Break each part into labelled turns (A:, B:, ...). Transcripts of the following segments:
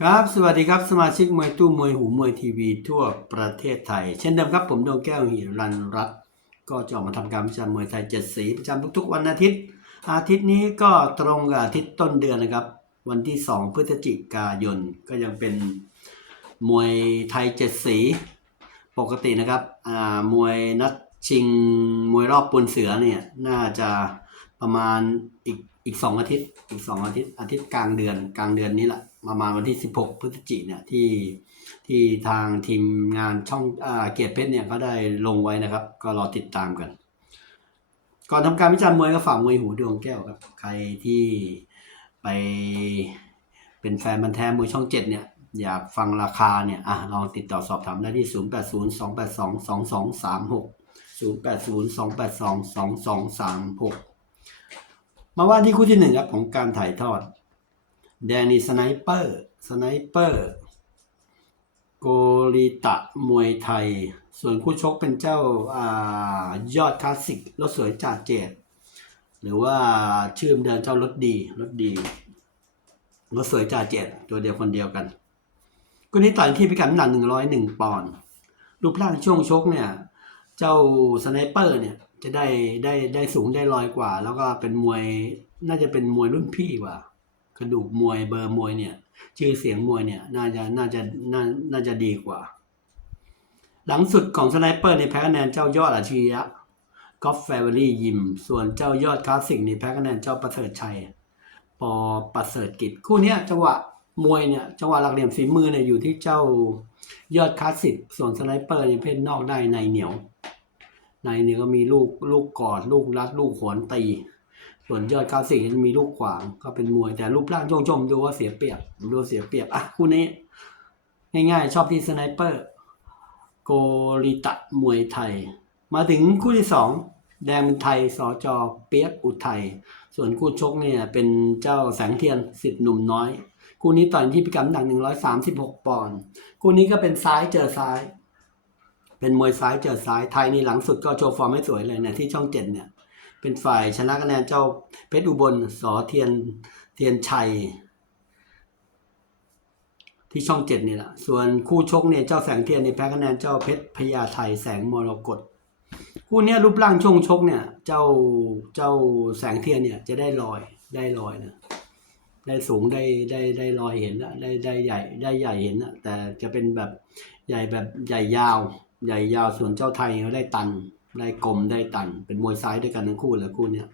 A: ครับ สวัสดีครับ สมาชิกมวยตู้มวยหูมวยทีวีทั่วประเทศไทย เช่นเดิมครับ ผมดวงแก้วหิรันรัตน์ก็จะออกมาทำการประจำมวยไทยเจ็ดสีประจำทุกๆ วันอาทิตย์ อาทิตย์นี้ก็ตรงกับอาทิตย์ต้นเดือนนะครับ วันที่ 2 พฤศจิกายนก็ยังเป็นมวยไทยเจ็ดสีปกตินะครับอ่ามวยนัดชิงมวยรอบปนเสือเนี่ยน่าจะประมาณอีก อีกสองอาทิตย์อีกสองอาทิตย์อาทิตย์กลางเดือนกลางเดือนนี้แหละประมาณวันที่ 16 พฤศจิกเนี่ยที่ที่ทางทีมงานช่องอาเกียรติเพชรเนี่ยเขาได้ลงไว้นะครับ ก็รอติดตามกัน ก่อนทำการวิจารณ์มวยก็ฝากมวยหูดวงแก้วครับ ใครที่ไปเป็นแฟนบันแท้มวยช่องเจ็ดเนี่ยอยากฟังราคาเนี่ยอะลองติดต่อสอบถามได้ที่ 0 8 มาว่าที่คู่ที่หนึ่งครับของการถ่ายทอด แดนนี่สไนเปอร์สไนเปอร์โกริตะมวยไทย ส่วนคู่ชกเป็นเจ้าอายอดคลาสสิกรถสวยจ่าเจดหรือว่าชื่อเดินเจ้ารถดีรถดีรถสวยจ่าเจดตัวเดียวคนเดียวกันคู่นี้ต่อยที่พิกัดน้ำหนักหนึ่งร้อยหนึ่งปอนด์รูปร่างช่วงชกเนี่ย เจ้าสไนเปอร์เนี่ยจะได้ได้ได้สูงได้ลอยกว่า แล้วก็เป็นมวยน่าจะเป็นมวยรุ่นพี่กว่า กระดูกมวยเบอร์มวยเนี่ย ชื่อเสียงมวยเนี่ย น่าจะน่าจะน่าน่าจะดีกว่า หลังสุดของสไนเปอร์ในแพ้คะแนนเจ้ายอดอาชียะกอล์ฟแฟเวอรี่ยิม ส่วนเจ้ายอดคลาสสิกในแพ้คะแนนเจ้าประเสริฐชัยปอประเสริฐกิจคู่นี้จังหวะมวยเนี่ยจังหวะหลักเหลี่ยมฝีมือเนี่ยอยู่ที่เจ้า ยอดคลาสสิกส่วนสไนเปอร์ในเพศนอกได้ในเหนียว ในเนี่ยก็มีลูกลูกกอด ลูกรัด ลูกโหนตี ส่วนยอดคลาสสิกจะมีลูกขวางก็เป็นมวยแต่รูปร่างช่วงชมดูว่าเสียเปรียบดูเสียเปรียบอะคู่นี้ ง่ายๆ ชอบที่สไนเปอร์โกริตะมวยไทย มาถึงคู่ที่สองแดงเป็นไทยสจเปียกอุทัยส่วนคู่ชกเนี่ยเป็นเจ้าแสงเทียนสิทธิ์หนุ่มน้อย คู่นี้ต่อยที่พิกัดน้ำหนัก136ปอนด์คู่นี้ก็เป็นซ้ายเจอซ้าย เป็นมวยซ้ายเจอซ้ายไทยนี่หลังสุดก็โชว์ฟอร์มให้สวยเลยเนี่ยที่ช่องเจ็ดเนี่ย เป็นฝ่ายชนะคะแนนเจ้าเพชรอุบลสอเทียนเทียนชัย ที่ช่องเจ็ดนี่แหละส่วนคู่ชกเนี่ยเจ้าแสงเทียนในแพ้คะแนนเจ้าเพชรพญาไทยแสงมรกตคู่นี้รูปร่างช่วงชกเนี่ย เจ้าเจ้าแสงเทียนเนี่ยจะได้ลอยได้ลอยนะ ได้สูงได้ได้ได้ลอยเห็นนะได้ได้ใหญ่ได้ใหญ่เห็นนะแต่จะเป็นแบบใหญ่แบบใหญ่ยาว ใหญ่ยาวส่วนเจ้าไทยเขาได้ตัน ได้กลมได้ตัน เป็นมวยซ้ายด้วยกันทั้งคู่เลยคู่เนี้ย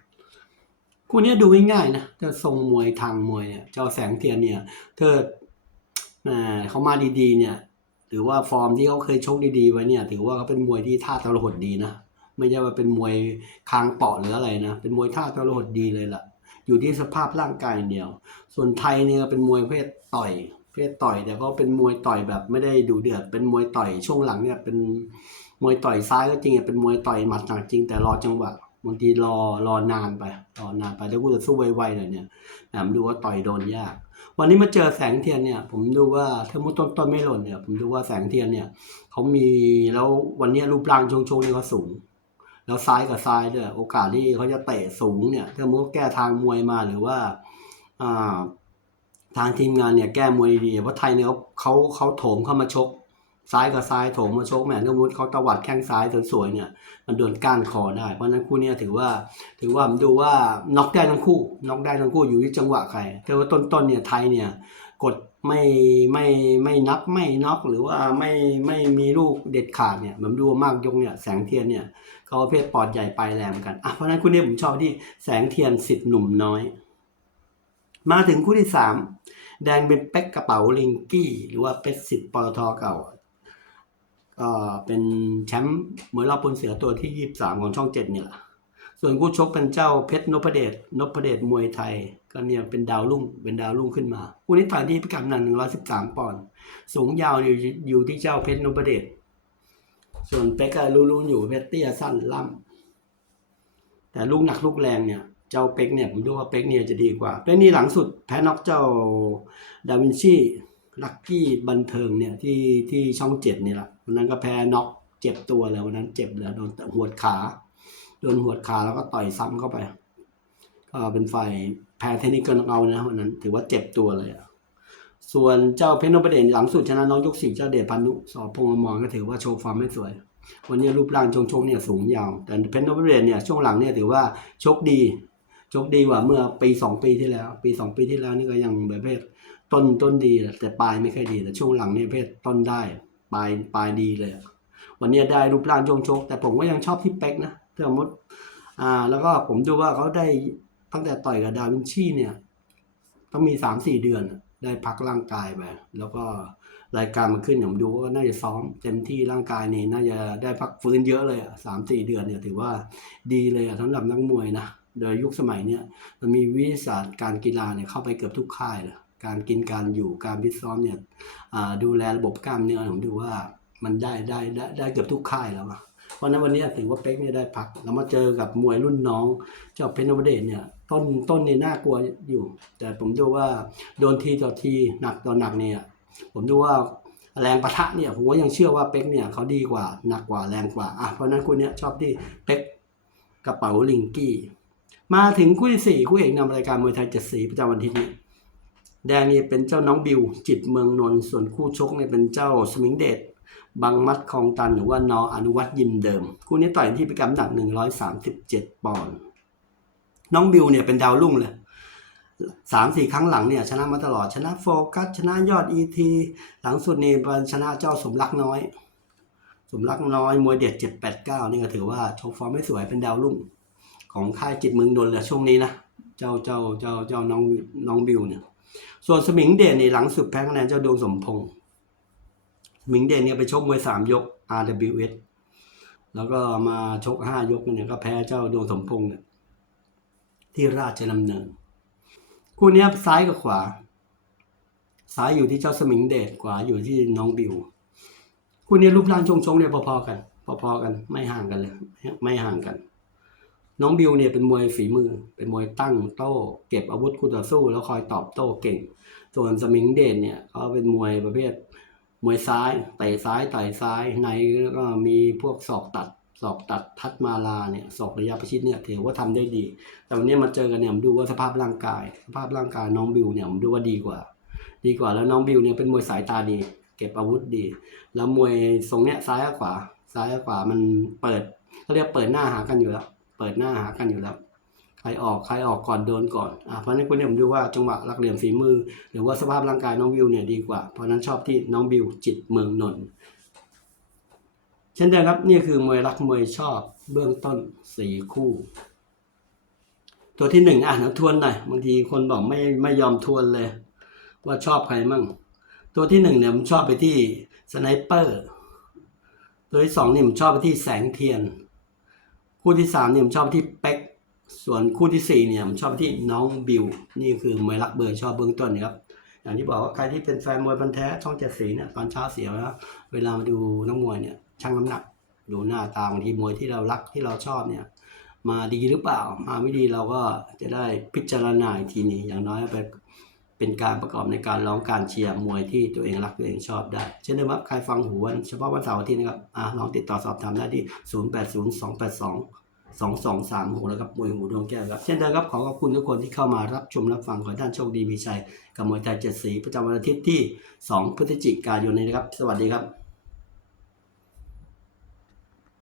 A: คู่เนี้ยดูง่ายๆนะถ้าทรงมวยทางมวยเนี่ยเจ้าแสงเทียนเนี่ยเธอเขามาดีๆ เนี่ยหรือว่าฟอร์มที่เขาเคยชกดีๆไว้เนี่ย ถือว่าเขาเป็นมวยที่ท่าทรหดดีนะไม่ใช่ว่าเป็นมวยคางเปาะหรืออะไรนะเป็นมวยท่าทรหดดีเลยล่ะ อยู่ที่สภาพร่างกายเดียว ส่วนไทยเนี่ยเป็นมวยเพศต่อยเพศต่อยแต่ก็เป็นมวยต่อยแบบไม่ได้ดูเดือดเป็นมวยต่อยช่วงหลังเนี่ยเป็นมวยต่อยซ้ายก็จริงอะเป็นมวยต่อยหมัดหนักจริงแต่รอจังหวะบางทีรอรอนานไปรอนานไปแล้วกูจะสู้ไวๆหน่อยเนี่ยแหมดูว่าต่อยโดนยาก วันนี้มาเจอแสงเทียนเนี่ย ผมดูว่าถ้ามุดต้นต้นไม่หล่นเนี่ย ผมดูว่าแสงเทียนเนี่ยเขามีแล้ววันนี้รูปร่างชงๆนี่เขาสูง แล้วซ้ายกับซ้ายด้วยโอกาสที่เขาจะเตะสูงเนี่ยถ้ามุดแก้ทางมวยมาหรือว่าอ่าทางทีมงานเนี่ยแก้มวยดีเพราะไทยเนี่ยเขาเขาเขาโถมเข้ามาชก ซ้ายกับซ้ายโถมมาชกแหมสมมติเขาตวัดแข้งซ้ายสวยๆเนี่ยมันโดนก้านคอได้ เพราะฉะนั้นคู่นี้ถือว่าถือว่าผมดูว่าน็อกได้ทั้งคู่น็อกได้ทั้งคู่อยู่ที่จังหวะใครแต่ว่าต้นๆเนี่ยไทยเนี่ยกดไม่ไม่ไม่นับไม่น็อกหรือว่าไม่ไม่มีลูกเด็ดขาดเนี่ยผมดูมากยกเนี่ยแสงเทียนเนี่ย เขาประเพศปอดใหญ่ปลายแหลมกันอะเพราะนั้นคู่นี้ผมชอบที่แสงเทียนสิทธิ์หนุ่มน้อย มาถึงคู่ที่สามแดงเป็นเป๊กกระเป๋าลิงกี้ หรือว่าเป็กสิทธิ์ปตทเก่าก็เป็นแชมป์มวยรอบปนเสือตัวที่23ของช่องเจ็ดเนี่ยแหละส่วนคู่ชกเป็นเจ้าเพชรนพเดชนพเดชมวยไทย ก็เนี่ยเป็นดาวรุ่งเป็นดาวรุ่งขึ้นมา คู่นี้ต่อยที่พิกัดหนัก113ปอนด์สูงยาวอยู่อยู่ที่เจ้าเพชรนพเดช ส่วนเป็กก็รู้ๆอยู่เพชรเตี้ยสั้นล่ำแต่ลูกหนักลูกแรงเนี่ย เจ้าเป็กเนี่ยผมดูว่าเป็กเนี่ยจะดีกว่าเป็กนี่หลังสุดแพ้น็อกเจ้าดาวินชีลักกี้บันเทิงเนี่ยที่ที่ช่องเจ็ดนี่แหละวันนั้นก็แพ้น็อกเจ็บตัวเลยวันนั้นเจ็บเลยโดนหัวขา โดนหัวขาแล้วก็ต่อยซ้ำเข้าไป ก็เป็นฝ่ายแพ้เทคนิคเกินเอานะวันนั้น ถือว่าเจ็บตัวเลยอะ ส่วนเจ้าเพชรนพเดชหลังสุดชนะน้องยกสี่เจ้าเดชพันุสอพงษ์อมรก็ถือว่าโชว์ฟอร์มไม่สวย วันนี้รูปร่างชงชงเนี่ยสูงยาว แต่เพชรนพเดชเนี่ยช่วงหลังเนี่ยถือว่าชกดีชกดีกว่าเมื่อปีสองปีที่แล้ว ปีสองปีที่แล้วนี่ก็ยังแบบเพศต้นต้นดีแต่ปลายไม่ค่อยดีแต่ช่วงหลังเนี่ยเพศต้นได้ปลายปลายดีเลย วันนี้ได้รูปร่างชงชก แต่ผมก็ยังชอบที่เป๊กนะถ้าสมมติอ่า แล้วก็ผมดูว่าเขาได้ตั้งแต่ต่อยกับดาวินชีเนี่ย ต้องมีสามสี่เดือน ได้พักร่างกายไปแล้วก็รายการมาขึ้นผมดูว่าน่าจะซ้อมเต็มที่ร่างกายนี่น่าจะได้พักฟื้นเยอะเลยอะสามสี่เดือนเนี่ยถือว่าดีเลยอะสำหรับนักมวยนะโดยยุคสมัยเนี่ยมันมีวิทยาศาสตร์การกีฬาเนี่ยเข้าไปเกือบทุกค่ายเลยการกินการอยู่การฟิซ้อมเนี่ยดูแลระบบกล้ามเนื้อผมดูว่ามันได้ได้ได้ได้เกือบทุกค่ายแล้วอะ เพราะนั้นวันนี้ถือว่าเป๊กเนี่ยได้พักแล้วมาเจอกับมวยรุ่นน้อง เจ้าเพชรนพเดชเนี่ยต้นต้นนี่น่ากลัวอยู่ แต่ผมดูว่าโดนทีต่อทีหนักต่อหนักเนี่ย ผมดูว่าแรงปะทะเนี่ยผมก็ยังเชื่อว่าเป๊กเนี่ยเขาดีกว่าหนักกว่าแรงกว่าอะเพราะนั้นคู่เนี้ยชอบที่เป๊กกระเป๋าลิงกี้มาถึงคู่ที่สี่คู่เอกนำรายการมวยไทยเจ็ดสีประจำวันอาที่นี้แดงนี่เป็นเจ้าน้องบิวจิตเมืองนนท์ส่วนคู่ชกเนี่ยเป็นเจ้าสมิงเดช บางมัดคลองตันหรือว่านออนุวัตยิมเดิม คู่นี้ต่อยที่พิกัดน้ำหนัก 137 ปอนด์น้องบิวเนี่ยเป็นดาวรุ่งเลยสามสี่ครั้งหลังเนี่ยชนะมาตลอดชนะโฟกัสชนะยอดอีทีหลังสุดนี่เป็นชนะเจ้าสมรักน้อย สมรักน้อยมวยเด็ดเจ็ดแปดเก้านี่ก็ถือว่าโชว์ฟอร์มไม่สวยเป็นดาวรุ่ง ของค่ายจิตเมืองนนเลยช่วงนี้นะเจ้าเจ้าเจ้าเจ้าน้องน้องบิวเนี่ยส่วนสมิงเดชนี่หลังสุดแพ้คะแนนเจ้าดวงสมพงษ์ มิงเดชเนี่ยไปชกมวยสามยก RWS แล้วก็มาชกห้ายกเนี่ยก็แพ้เจ้าดวงสมพงษ์เนี่ยที่ราชดำเนิน คู่นี้ซ้ายกับขวา ซ้ายอยู่ที่เจ้าสมิงเดชขวาอยู่ที่น้องบิว คู่นี้รูปร่างชงชงๆเนี่ยพอๆกัน พอๆกันไม่ห่างกันเลยไม่ห่างกัน น้องบิวเนี่ยเป็นมวยฝีมือ เป็นมวยตั้งโต้เก็บอาวุธคู่ต่อสู้ แล้วคอยตอบโต้เก่ง ส่วนสมิงเดชเนี่ยเขาเป็นมวยประเภท มวยซ้ายเตะซ้ายต่อยซ้ายในแล้วก็มีพวกศอกตัดศอกตัดทัดมาลาเนี่ยศอกระยะประชิดเนี่ยถือว่าทำได้ดี แต่วันนี้มาเจอกันเนี่ยผมดูว่าสภาพร่างกาย สภาพร่างกายน้องบิวเนี่ยผมดูว่าดีกว่า ดีกว่าแล้วน้องบิวเนี่ยเป็นมวยสายตาดี เก็บอาวุธดี แล้วมวยทรงเนี้ยซ้ายกับขวา ซ้ายกับขวามันเปิดเขาเรียกเปิดหน้าหากันอยู่แล้ว เปิดหน้าหากันอยู่แล้ว ใครออกใครออกก่อนโดนก่อนอะเพราะนั้นคนนี้ผมดูว่าจังหวะหลักเหลี่ยมฝีมือ หรือว่าสภาพร่างกายน้องบิวเนี่ยดีกว่า เพราะนั้นชอบที่น้องบิวจิตเมืองนนท์เช่นเดียวครับนี่คือมวยรักมวยชอบเบื้องต้นสี่คู่ ตัวที่หนึ่งอะนะทวนหน่อยบางทีคนบอกไม่ไม่ยอมทวนเลย ว่าชอบใครมั่ง ตัวที่หนึ่งเนี่ยผมชอบไปที่สไนเปอร์ตัวที่สองเนี่ยผมชอบไปที่แสงเทียน คู่ที่สามเนี่ยผมชอบที่เป็ก ส่วนคู่ที่สี่เนี่ยผมชอบที่น้องบิว นี่คือมวยรักเบอร์ชอบเบื้องต้นนะครับ อย่างที่บอกว่าใครที่เป็นแฟนมวยพันแท้ช่องเจ็ดสีเนี่ยตอนเช้าเสียแล้วเวลามาดูนักมวยเนี่ยชั่งน้ำหนัก ดูหน้าตาบางทีมวยที่เรารักที่เราชอบเนี่ยมาดีหรือเปล่า มาไม่ดีเราก็จะได้พิจารณาทีนี้อย่างน้อยไปเป็นการประกอบในการร้องการเชียร์มวยที่ตัวเองรักตัวเองชอบได้ เช่นเดิมครับใครฟังหูวันเฉพาะวันเสาร์อาทิตย์นะครับอ่าลองติดต่อสอบถามได้ที่ 0 8 0 2 8 2 สองสองสามหกแล้วครับมวยหูดวงแก้วครับเช่นเดิมครับขอขอบคุณทุกคนที่เข้ามารับชมรับฟังขอท่านโชคดีมีชัยกับมวยไทยเจ็ดสีประจำวันอาทิตย์ที่ 2 พฤศจิกายนนี้นะครับ สวัสดีครับ